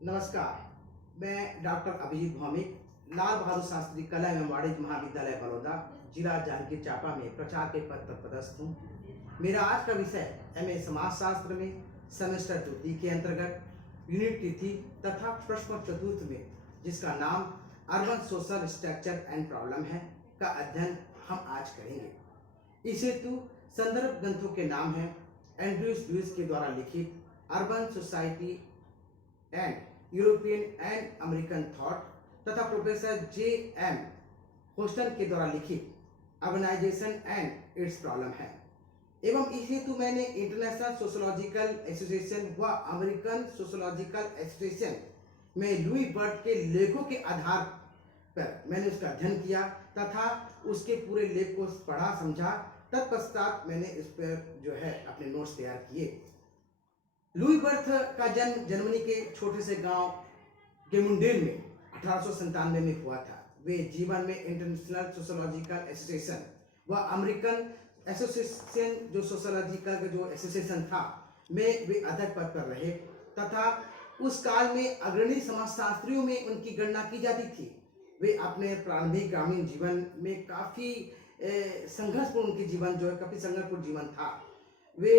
नमस्कार। मैं डॉक्टर अभिजीत भौमिक, लाल बहादुर शास्त्री कला एवं वाणिज्य महाविद्यालय बड़ौदा, जिला जांजगीर चांपा में प्रचार के पद पर पदस्थ हूँ। मेरा आज का विषय एमए समाजशास्त्र में सेमेस्टर द्वितीय के अंतर्गत यूनिट तिथि तथा प्रश्न चतुर्थ में, जिसका नाम urban social structure and problem है, का अध्ययन हम आज करेंगे। इस हेतु संदर्भ ग्रंथों के नाम हैं एंड्रयूस ल्यूइस के द्वारा लिखित urban society and European and American thought तथा प्रोफेसर जे एम होस्टन के द्वारा लिखित अर्बनाइजेशन एंड इट्स प्रॉब्लम है। एवं इस हेतु मैंने इंटरनेशनल सोशोलॉजिकल एसोसिएशन व अमेरिकन सोशोलॉजिकल एसोसिएशन में लुई बर्ट के लेखों के आधार पर मैंने उसका अध्ययन किया तथा उसके पूरे लेख को पढ़ा समझा। तत्पश्चात मैंने इस पर जो है अपने नोट्स तैयार किए। लुई बर्थ का जन्म जर्मनी के छोटे से गांव गेमुंडेन में 1897 में हुआ था। वे जीवन में इंटरनेशनल सोशोलॉजिकल एसोसिएशन व अमेरिकन एसोसिएशन जो सोशोलॉजिकल जो एसोसिएशन था में वे अध्यक्ष पद पर रहे तथा उस काल में अग्रणी समाजशास्त्रियों में उनकी गणना की जाती थी। वे अपने प्रारंभिक ग्रामीण जीवन में काफ़ी संघर्षपूर्ण उनकी जीवन जो है काफ़ी संघर्षपूर्ण जीवन था। वे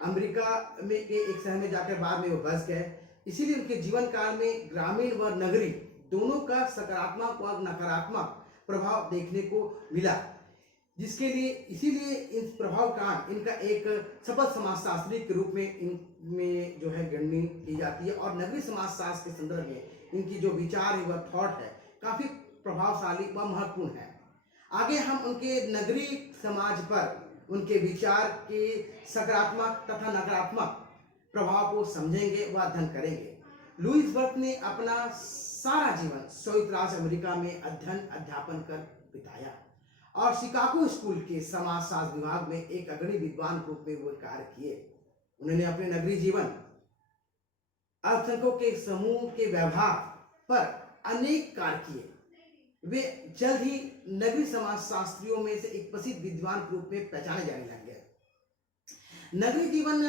अमेरिका में के एक शहर में जाकर बाद में वो बस गए। इसीलिए उनके जीवन काल में ग्रामीण व नगरी दोनों का सकारात्मक व नकारात्मक प्रभाव देखने को मिला, जिसके लिए इसीलिए इन प्रभाव का इनका एक सफल समाजशास्त्री के रूप में इनमें जो है गणना की जाती है। और नगरी समाजशास्त्र के संदर्भ में इनकी जो विचार है वह थॉट है काफ़ी प्रभावशाली व महत्वपूर्ण है। आगे हम उनके नगरी समाज पर उनके विचार के सकारात्मक तथा नकारात्मक प्रभाव को समझेंगे व अध्ययन करेंगे। लुई बर्थ ने अपना सारा जीवन संयुक्त राज्य अमेरिका में अध्ययन अध्यापन कर बिताया और शिकागो स्कूल के समाजशास्त्र विभाग में एक अग्रणी विद्वान के रूप में वो कार्य किए। उन्होंने अपने नगरीय जीवन, अल्पसंख्यकों के समूह के व्यवहार पर अनेक कार्य किए। वे जल्द ही नगरीय समाजशास्त्रियों में से एक प्रसिद्ध विद्वान के रूप में पहचाने जाने लग गए। नगरीय जीवन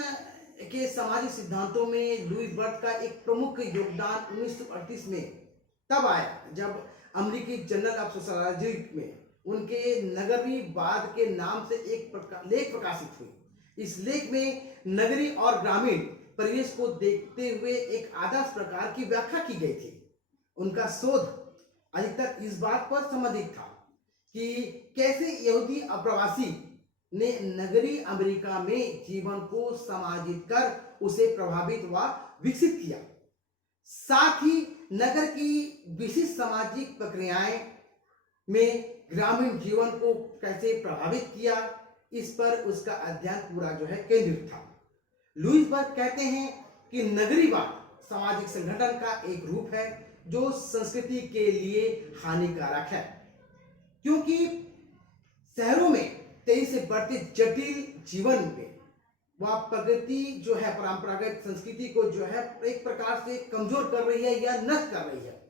के सामाजिक सिद्धांतों में लुई बर्थ का एक प्रमुख योगदान 1938 में तब आया जब अमेरिकी जर्नल ऑफ सोशियोलॉजी में उनके नगरीवाद के नाम से एक लेख प्रकाशित हुई। इस लेख में नगरीय और ग्रामीण परिवेश को देखते हुए एक आदर्श प्रकार की व्याख्या की गई थी। उनका शोध अधिकतर इस बात पर संबंधित था कि कैसे यहूदी अप्रवासी ने नगरीय अमेरिका में जीवन को समाजित कर उसे प्रभावित व विकसित किया। साथ ही नगर की विशिष्ट सामाजिक प्रक्रियाएं में ग्रामीण जीवन को कैसे प्रभावित किया, इस पर उसका अध्ययन पूरा जो है केंद्रित था। लुई बर्थ कहते हैं कि नगरीवाद सामाजिक संगठन का एक रूप है जो संस्कृति के लिए हानिकारक है, क्योंकि शहरों में तेजी से बढ़ते जटिल जीवन में वह प्रगति जो है परंपरागत संस्कृति को जो है एक प्रकार से कमजोर कर रही है या नष्ट कर रही है।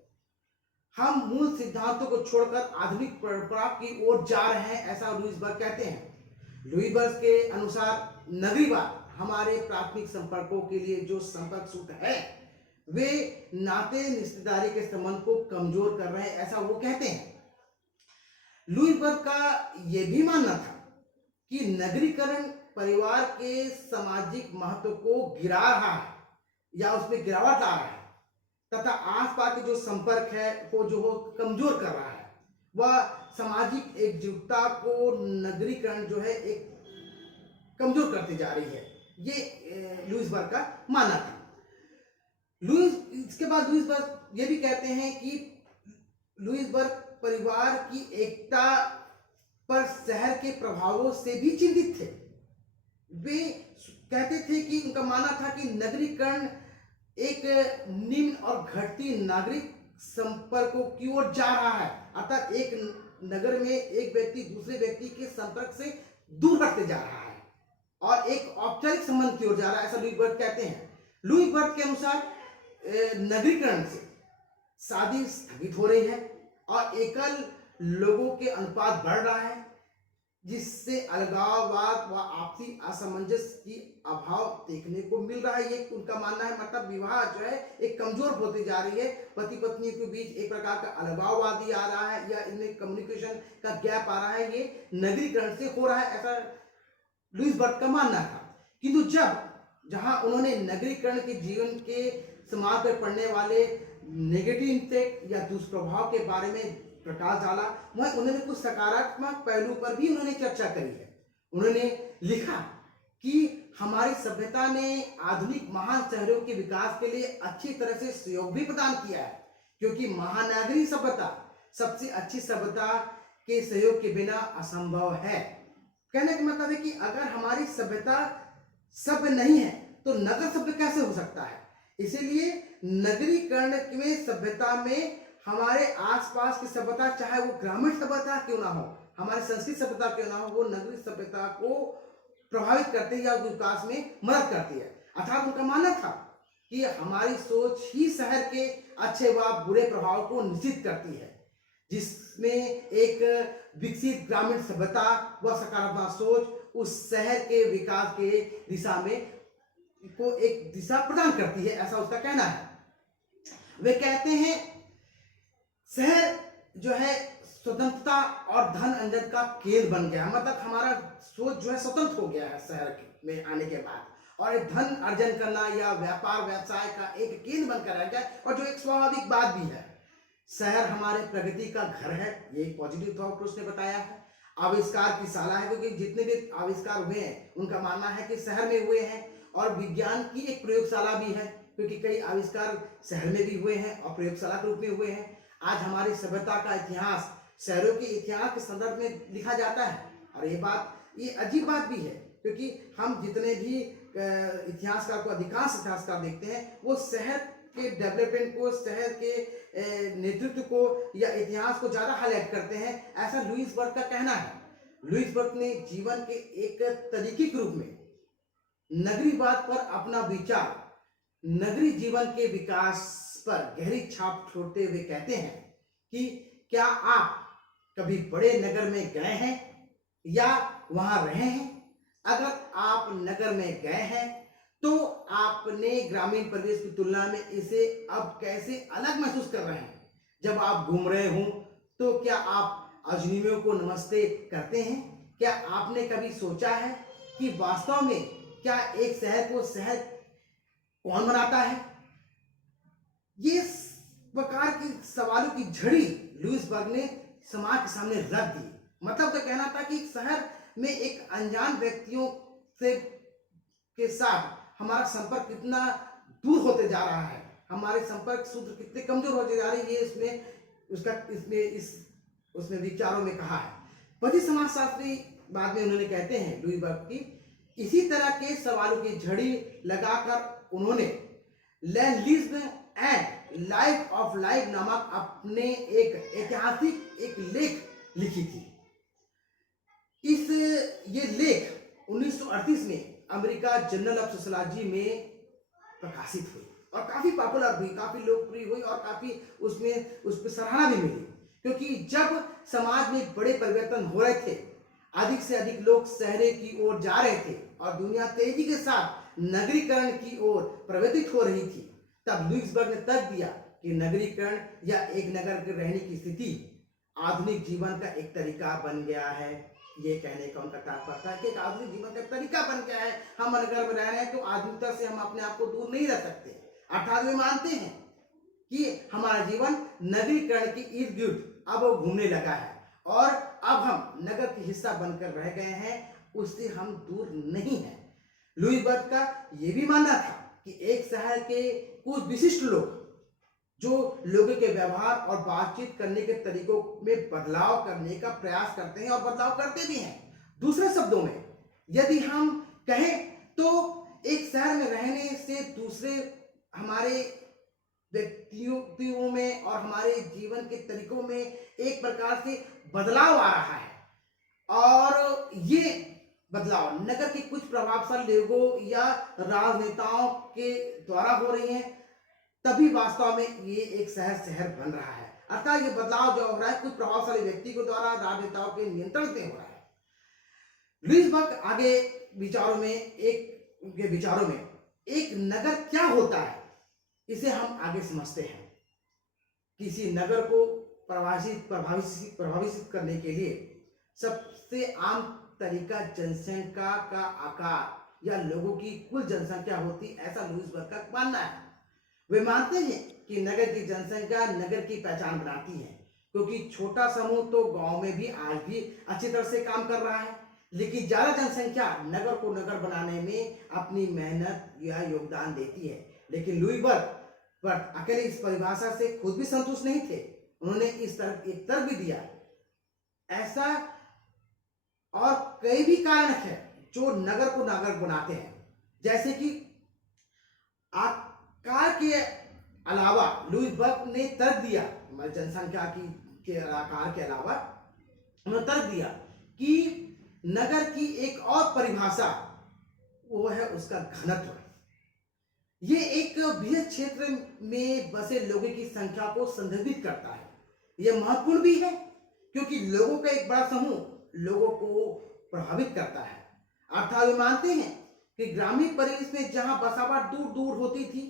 हम मूल सिद्धांतों को छोड़कर आधुनिक परंपरा की ओर जा रहे हैं, ऐसा लुई बर्थ कहते हैं। लुई बर्थ के अनुसार नगरीवाद हमारे प्राथमिक संपर्कों के लिए जो संपर्क सूत्र है वे नाते रिश्तेदारी के संबंध को कमजोर कर रहे हैं, ऐसा वो कहते हैं। लुई बर्थ का यह भी मानना था कि नगरीकरण परिवार के सामाजिक महत्व को गिरा रहा है या उसमें गिरावट ला रहा है तथा आसपास के जो संपर्क है को जो कमजोर कर रहा है। वह सामाजिक एकजुटता को नगरीकरण जो है एक कमजोर करती जा रही है, ये लुई बर्थ का मानना था। इसके बाद लुई बर्थ ये भी कहते हैं कि लुई बर्थ परिवार की एकता पर शहर के प्रभावों से भी चिंतित थे। वे कहते थे कि उनका मानना था कि नगरीकरण एक निम्न और घटती नागरिक संपर्कों की ओर जा रहा है, अर्थात एक नगर में एक व्यक्ति दूसरे व्यक्ति के संपर्क से दूर हटते जा रहा है और एक औपचारिक संबंध की ओर जा रहा है, ऐसा लुई बर्थ कहते हैं। लुई बर्थ के अनुसार नगरीकरण से शादी स्थगित हो रही है और एकल लोगों के अनुपात बढ़ रहा है। जिससे अलगाववाद व आपसी असमंजस की अभाव देखने को मिल रहा है। ये उनका मानना है, मतलब विवाह जो है एक कमजोर होती जा रही है, पति पत्नी के बीच एक प्रकार का अलगाववादी आ रहा है या इनमें कम्युनिकेशन का गैप आ रहा है, ये नगरीकरण से हो रहा है, ऐसा लुईस बर्ट का मानना था। किंतु जहां उन्होंने नगरीकरण के जीवन के समाज पर पड़ने वाले नेगेटिव इम्पैक्ट या दुष्प्रभाव के बारे में प्रकाश डाला, वह उन्होंने कुछ सकारात्मक पहलू पर भी उन्होंने चर्चा करी है। उन्होंने लिखा कि हमारी सभ्यता ने आधुनिक महान शहरों के विकास के लिए अच्छी तरह से सहयोग भी प्रदान किया है, क्योंकि महानगरीय सभ्यता सबसे अच्छी सभ्यता के सहयोग के बिना असंभव है। कहने का मतलब है कि अगर हमारी सभ्यता सभ्य नहीं है तो नगर सभ्य कैसे हो सकता है। इसीलिए नगरीकरण में सभ्यता में हमारे आसपास की सभ्यता, चाहे वो ग्रामीण सभ्यता क्यों ना हो, हमारी संस्कृत सभ्यता क्यों ना हो, वो नगरीय सभ्यता को प्रभावित करती है या विकास में मदद करती है। अर्थात उनका मानना था कि हमारी सोच ही शहर के अच्छे व बुरे प्रभाव को निश्चित करती है, जिसमें एक विकसित ग्रामीण सभ्यता व सकारात्मक सोच उस शहर के विकास के दिशा में को एक दिशा प्रदान करती है, ऐसा उसका कहना है। वे कहते हैं शहर जो है स्वतंत्रता और धन अर्जन का केंद्र बन गया, मतलब हमारा सोच जो है स्वतंत्र हो गया है शहर में आने के बाद, और धन अर्जन करना या व्यापार व्यवसाय का एक केंद्र बनकर रह गया, और जो एक स्वाभाविक बात भी है। शहर हमारे प्रगति का घर है, ये एक पॉजिटिव थॉट उसने बताया है। आविष्कार की शाला है, क्योंकि जितने भी आविष्कार हुए हैं उनका मानना है कि शहर में हुए हैं, और विज्ञान की एक प्रयोगशाला भी है, क्योंकि कई आविष्कार शहर में भी हुए हैं और प्रयोगशाला के रूप में हुए हैं। आज हमारी सभ्यता का इतिहास शहरों के इतिहास के संदर्भ में लिखा जाता है, और ये अजीब बात भी है, क्योंकि हम जितने भी इतिहासकार को, अधिकांश इतिहासकार देखते हैं, वो शहर के डेवलपमेंट को, शहर के नेतृत्व को या इतिहास को ज्यादा हाईलाइट करते हैं, ऐसा लुईस बर्ट का कहना है। लुईस बर्ट ने जीवन के एक तरीके के रूप में नगरीवाद पर अपना विचार नगरी जीवन के विकास पर गहरी छाप छोड़ते हुए कहते हैं कि क्या आप कभी बड़े नगर में गए हैं या वहां रहे हैं? अगर आप नगर में गए हैं तो आपने ग्रामीण परिवेश की तुलना में इसे अब कैसे अलग महसूस कर रहे हैं? जब आप घूम रहे हों तो क्या आप अजनबियों को नमस्ते करते हैं? क्या आपने कभी सोचा है कि वास्तव में क्या एक शहर को शहर कौन बनाता है? ये प्रकार के सवालों की झड़ी लुईस बर्ट ने समाज के सामने रख दी। मतलब तो कहना था कि शहर में एक अनजान व्यक्तियों से के साथ हमारा संपर्क कितना दूर होते जा रहा है, हमारे संपर्क सूत्र कितने कमजोर होते जा रहे हैं, ये उसमें विचारों में कहा है। पति समाजशास्त्री बाद में उन्होंने कहते हैं लुईस बर्ट की, इसी तरह के सवालों की झड़ी लगाकर उन्होंने लैंडलिज्म एंड लाइफ ऑफ लाइफ नामक अपने एक ऐतिहासिक एक लेख लिखी थी। ये लेख 1938 में अमेरिका जर्नल ऑफ सोशियोलॉजी में प्रकाशित हुई और काफी पॉपुलर हुई, काफी लोकप्रिय हुई और काफी उस पर सराहना भी मिली, क्योंकि जब समाज में बड़े परिवर्तन हो रहे थे, अधिक से अधिक लोग शहरों की ओर जा रहे थे और दुनिया तेजी के साथ नगरीकरण की ओर प्रवर्तित हो रही थी, तब लुईस बर्ट ने तर्क दिया कि नगरीकरण या एक नगर के रहने की स्थिति आधुनिक जीवन का एक तरीका बन गया है। ये कहने का उनका तात्पर्य था कि एक आधुनिक जीवन का तरीका बन गया है, हम नगर में रह रहे हैं तो आधुनिकता से हम अपने आप को दूर नहीं रह सकते। अर्थात वे मानते हैं कि हमारा जीवन नगरीकरण के इर्द गिर्द अब वो घूमने लगा है और अब हम नगर के हिस्सा बनकर रह गए हैं, उससे हम दूर नहीं हैं। लुईस बर्ट का यह भी मानना था कि एक शहर के कुछ विशिष्ट लोग जो लोगों के व्यवहार और बातचीत करने के तरीकों में बदलाव करने का प्रयास करते हैं और बदलाव करते भी हैं। दूसरे शब्दों में यदि हम कहें तो एक शहर में रहने से दूसरे हमारे व्यक्तियों में और हमारे जीवन के तरीकों में एक प्रकार से बदलाव आ रहा है, और ये बदलाव नगर के कुछ प्रभावशाली लोगों या राजनेताओं के द्वारा हो रही हैं, तभी वास्तव में ये एक शहर बन रहा है। अर्थात ये बदलाव जो हो रहा है कुछ प्रभावशाली व्यक्ति के द्वारा, राजनेताओं के नियंत्रण में हो रहा है। लुईसबर्ग आगे विचारों में एक उनके विचारों में एक नगर क्या होता है इसे हम आगे समझते हैं। किसी नगर को प्रभावित करने के लिए सबसे आम तरीका जनसंख्या का आकार या लोगों की कुल जनसंख्या होती, ऐसा लुईसबर्ग का मानना है। वे मानते हैं कि नगर की जनसंख्या नगर की पहचान बनाती है, क्योंकि छोटा समूह तो गांव में भी आज भी अच्छी तरह से काम कर रहा है, लेकिन ज्यादा जनसंख्या नगर को नगर बनाने में अपनी मेहनत या योगदान देती है। लेकिन लुईसबर्ग पर अकेले इस परिभाषा से खुद भी संतुष्ट नहीं थे। उन्होंने इस तरह एक तर्क भी दिया, ऐसा और कई भी कारण है जो नगर को नगर बनाते हैं, जैसे कि आकार के अलावा लुईसबर्ग ने तर्क दिया, जनसंख्या की के आकार के अलावा उन्होंने तर्क दिया कि नगर की एक और परिभाषा वो है उसका घनत्व। ये एक बृहद क्षेत्र में बसे लोगों की संख्या को संदर्भित करता है। यह महत्वपूर्ण भी है क्योंकि लोगों का एक बड़ा समूह लोगों को प्रभावित करता है। अर्थात वे मानते हैं कि ग्रामीण परिवेश में जहां बसावट दूर दूर होती थी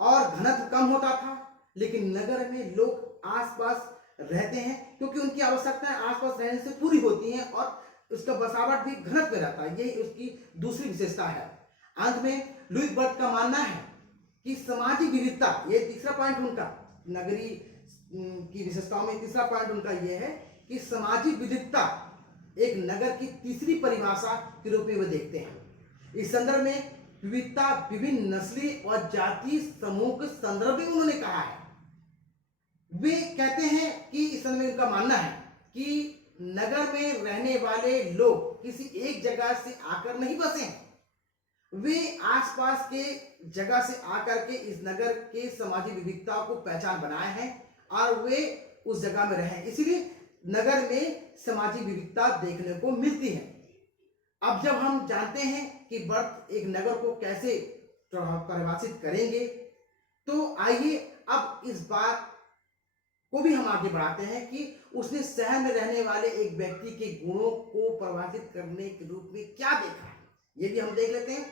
और घनत्व कम होता था, लेकिन नगर में लोग आसपास रहते हैं क्योंकि उनकी आवश्यकताएं आसपास रहने से पूरी होती हैं और उसका बसावट भी घनत्व में रहता है। यही उसकी दूसरी विशेषता है। अंत में लुईसबर्ग का मानना है कि सामाजिक विविधता, ये तीसरा पॉइंट उनका नगरी की विशेषताओं में तीसरा पॉइंट उनका यह है कि सामाजिक विविधता एक नगर की तीसरी परिभाषा के रूप में वे देखते हैं। इस संदर्भ में विविधता विभिन्न नस्ली और जातीय समूह के संदर्भ में उन्होंने कहा है। वे कहते हैं कि इस संदर्भ में उनका मानना है कि नगर में रहने वाले लोग किसी एक जगह से आकर नहीं बसे हैं, वे आसपास के जगह से आकर के इस नगर के सामाजिक विविधता को पहचान बनाए हैं और वे उस जगह में रहे, इसलिए नगर में सामाजिक विविधता देखने को मिलती है। अब जब हम जानते हैं कि बर्थ एक नगर को कैसे परिभाषित करेंगे, तो आइए अब इस बात को भी हम आगे बढ़ाते हैं कि उसने शहर में रहने वाले एक व्यक्ति के गुणों को परिभाषित करने के रूप में क्या देखा, ये भी हम देख लेते हैं।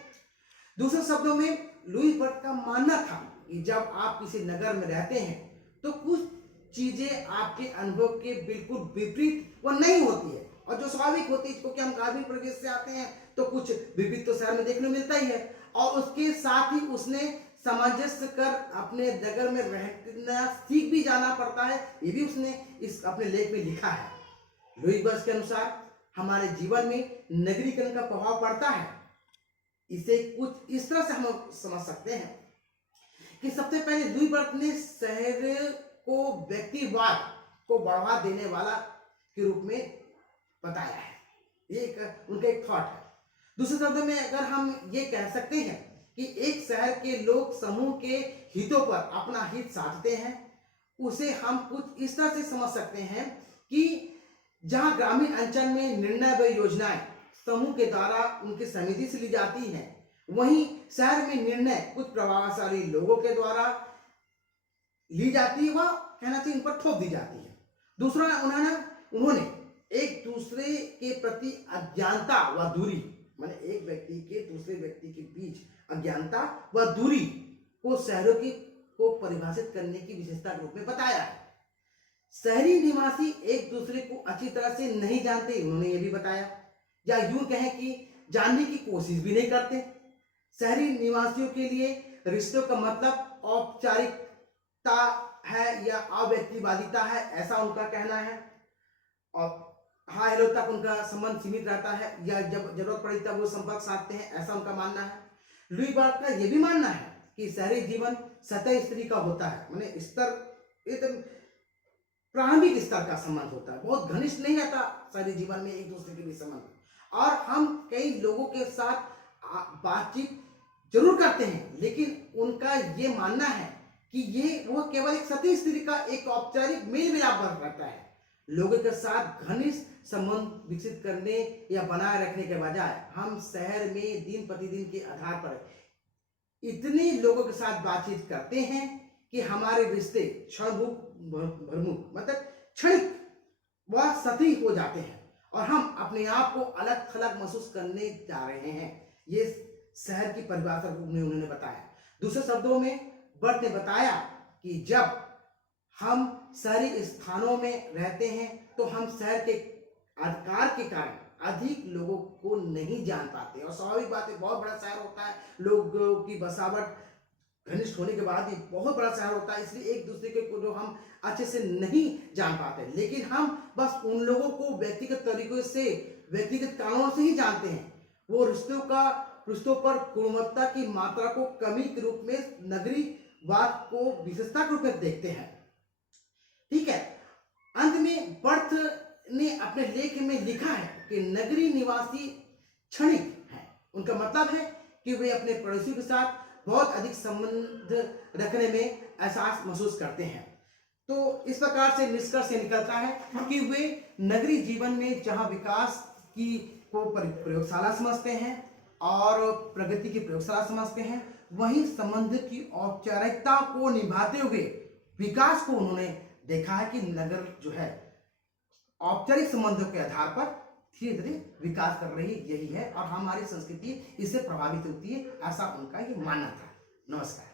दूसरे शब्दों में लुईसबर्ग का मानना था कि जब आप किसी नगर में रहते हैं तो कुछ चीजें आपके अनुभव के बिल्कुल विपरीत वो नहीं होती है, और जो स्वाभाविक होती है, क्योंकि हम ग्रामीण परिवेश से आते हैं तो कुछ विपरीत तो शहर में देखने मिलता ही है। और उसके साथ ही उसने सामंजस्य कर अपने नगर में रहना सीख भी जाना पड़ता है, ये भी उसने इस अपने लेख में लिखा है। लुईसबर्ग के अनुसार हमारे जीवन में नगरीकरण का प्रभाव पड़ता है। इसे कुछ इस तरह से हम समझ सकते हैं कि सबसे पहले लुईसबर्ग ने शहर को व्यक्तिवाद को बढ़ावा देने वाला के रूप में बताया है। ये उनका एक थॉट है। दूसरे शब्दों में अगर हम ये कह सकते हैं कि एक शहर के लोग समूह के हितों पर अपना हित साधते हैं, उसे हम कुछ इस तरह से समझ सकते हैं कि जहां ग्रामीण अंचल में निर्णय व योजनाएं समूह के द्वारा उनकी समिति से ली जाती हैं, वहीं शहर में निर्णय कुछ प्रभावशाली लोगों के द्वारा ली जाती है, वह कहना चाहिए इन पर थोप दी जाती है। दूसरा, उन्होंने एक दूसरे के प्रति अज्ञानता व दूरी, माने एक व्यक्ति के दूसरे व्यक्ति के बीच अज्ञानता व दूरी को शहरों की को परिभाषित करने की विशेषता के रूप में बताया है। शहरी निवासी एक दूसरे को अच्छी तरह से नहीं जानते, उन्होंने ये भी बताया, या यूं कहें कि जानने की कोशिश भी नहीं करते। शहरी निवासियों के लिए रिश्तों का मतलब औपचारिकता है या अव्यक्तिवादिता है, ऐसा उनका कहना है। और हाँ हेलो तक उनका संबंध सीमित रहता है, या जब जरूरत पड़ी तब वो संपर्क साधते हैं, ऐसा उनका मानना है। लुईसबर्ग का यह भी मानना है कि शहरी जीवन सतही स्त्री का होता है, माने स्तर एकदम प्रारंभिक स्तर का संबंध होता है, बहुत घनिष्ठ नहीं रहता शहरी जीवन में एक दूसरे के बीच संबंध। और हम कई लोगों के साथ बातचीत जरूर करते हैं, लेकिन उनका ये मानना है कि ये वो केवल एक सतही स्त्री का एक औपचारिक मेल मिलाप करता है। लोगों के साथ घनिष्ठ संबंध विकसित करने या बनाए रखने के बजाय हम शहर में दिन प्रतिदिन के आधार पर इतने लोगों के साथ बातचीत करते हैं कि हमारे रिश्ते क्षणभंगुर मतलब क्षणिक व सतही हो जाते हैं और हम अपने आप को अलग थलग महसूस करने जा रहे हैं। ये शहर की परिभाषा उन्होंने बताया। दूसरे शब्दों में बर्थ ने बताया कि जब हम शहरी स्थानों में रहते हैं तो हम शहर के अधिकार के कारण अधिक लोगों को नहीं जान पाते, और स्वाभाविक बात है, बहुत बड़ा शहर होता है, लोगों की बसावट घनिष्ठ होने के बाद भी बहुत बड़ा शहर होता है, इसलिए एक दूसरे के जो हम अच्छे से नहीं जान पाते। लेकिन हम बस उन लोगों को व्यक्तिगत तरीकों से, व्यक्तिगत कारणों से ही जानते हैं। वो रिश्तों पर गुणवत्ता की मात्रा को कमी के रूप में, नगरीवाद को विशेषता के रूप में देखते हैं। ठीक है। अंत में बर्थ ने अपने लेख में लिखा है कि नगरीय निवासी क्षणिक है। उनका मतलब है कि वे अपने पड़ोसियों के साथ बहुत अधिक संबंध रखने में एहसास महसूस करते हैं। तो इस प्रकार से निष्कर्ष से निकलता है कि वे नगरीय जीवन में जहां विकास की को प्रयोगशाला समझते हैं और प्रगति की प्रयोगशाला समझते हैं, वहीं संबंध की औपचारिकता को निभाते हुए विकास को उन्होंने देखा है कि नगर जो है औपचारिक संबंधों के आधार पर धीरे धीरे विकास कर रही, यही है, और हमारी संस्कृति इससे प्रभावित होती है, ऐसा उनका ये मानना था। नमस्कार।